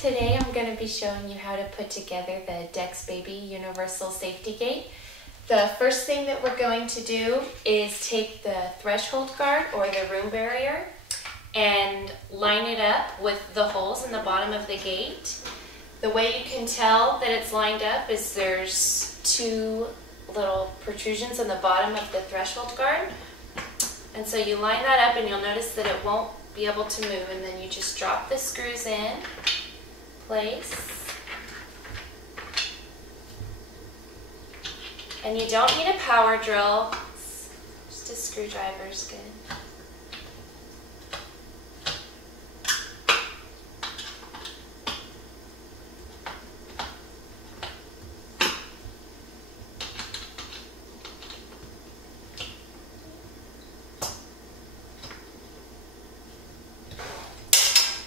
Today I'm going to be showing you how to put together the Dexbaby Universal Safety Gate. The first thing that we're going to do is take the threshold guard or the room barrier and line it up with the holes in the bottom of the gate. The way you can tell that it's lined up is there's two little protrusions in the bottom of the threshold guard. And so you line that up and you'll notice that it won't be able to move, and then you just drop the screws in place. And you don't need a power drill, just a screwdriver is good.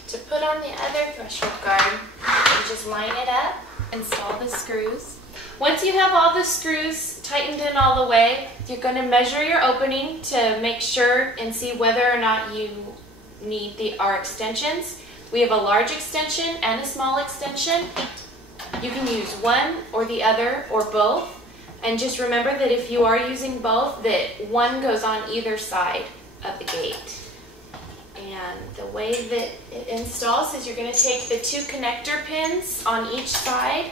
To put on the other threshold guard, you just line it up, install the screws. Once you have all the screws tightened in all the way, you're going to measure your opening to make sure and see whether or not you need our extensions. We have a large extension and a small extension. You can use one or the other or both. And just remember that if you are using both, that one goes on either side of the gate. And the way that it installs is you're going to take the two connector pins on each side,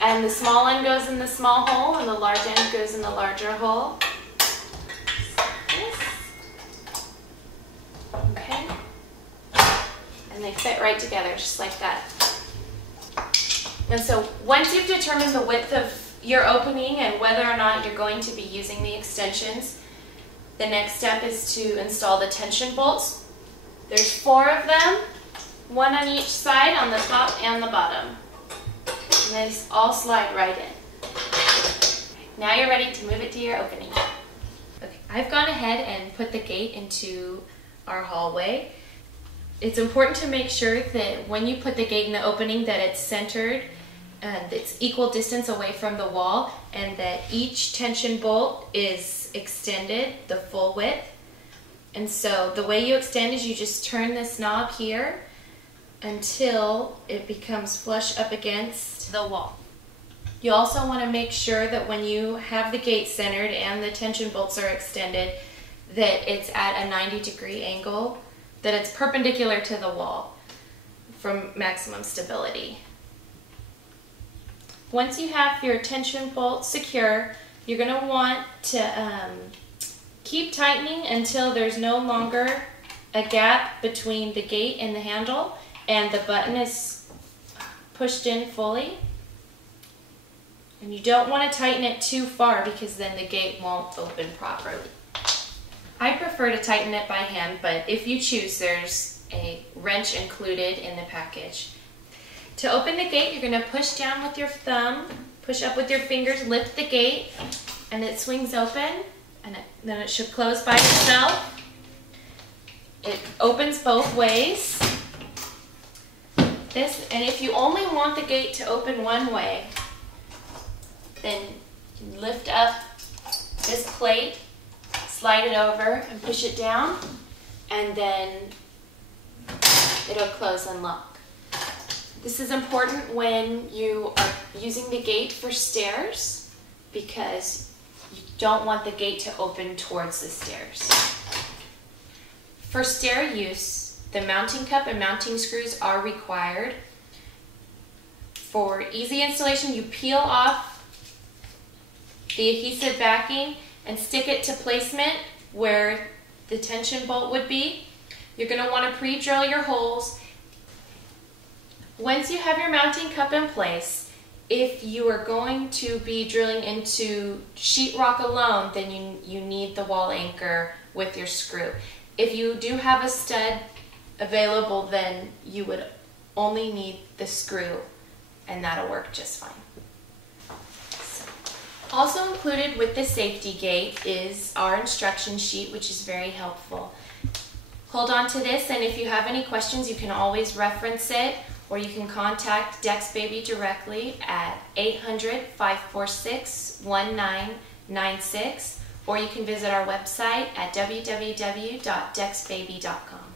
and the small end goes in the small hole and the large end goes in the larger hole. Okay. And they fit right together just like that. And so once you've determined the width of your opening and whether or not you're going to be using the extensions, the next step is to install the tension bolts. There's 4 of them, one on each side, on the top and the bottom. And they all slide right in. Now you're ready to move it to your opening. Okay, I've gone ahead and put the gate into our hallway. It's important to make sure that when you put the gate in the opening that it's centered and it's equal distance away from the wall, and that each tension bolt is extended the full width. And so the way you extend is you just turn this knob here until it becomes flush up against the wall. You also want to make sure that when you have the gate centered and the tension bolts are extended, that it's at a 90-degree angle, that it's perpendicular to the wall for maximum stability. Once you have your tension bolts secure, you're going to want to keep tightening until there's no longer a gap between the gate and the handle and the button is pushed in fully. And you don't want to tighten it too far because then the gate won't open properly. I prefer to tighten it by hand, but if you choose, there's a wrench included in the package. To open the gate, you're going to push down with your thumb, push up with your fingers, lift the gate, and it swings open, and then it should close by itself. It opens both ways. And if you only want the gate to open one way, then you lift up this plate, slide it over, and push it down, and then it'll close and lock. This is important when you are using the gate for stairs because you don't want the gate to open towards the stairs. For stair use, the mounting cup and mounting screws are required. For easy installation, you peel off the adhesive backing and stick it to placement where the tension bolt would be. You're going to want to pre-drill your holes. Once you have your mounting cup in place, if you are going to be drilling into sheetrock alone, then you need the wall anchor with your screw. If you do have a stud available, then you would only need the screw, and that'll work just fine. Also included with the safety gate is our instruction sheet, which is very helpful. Hold on to this, and if you have any questions, you can always reference it, or you can contact Dexbaby directly at 800-546-1996, or you can visit our website at www.dexbaby.com.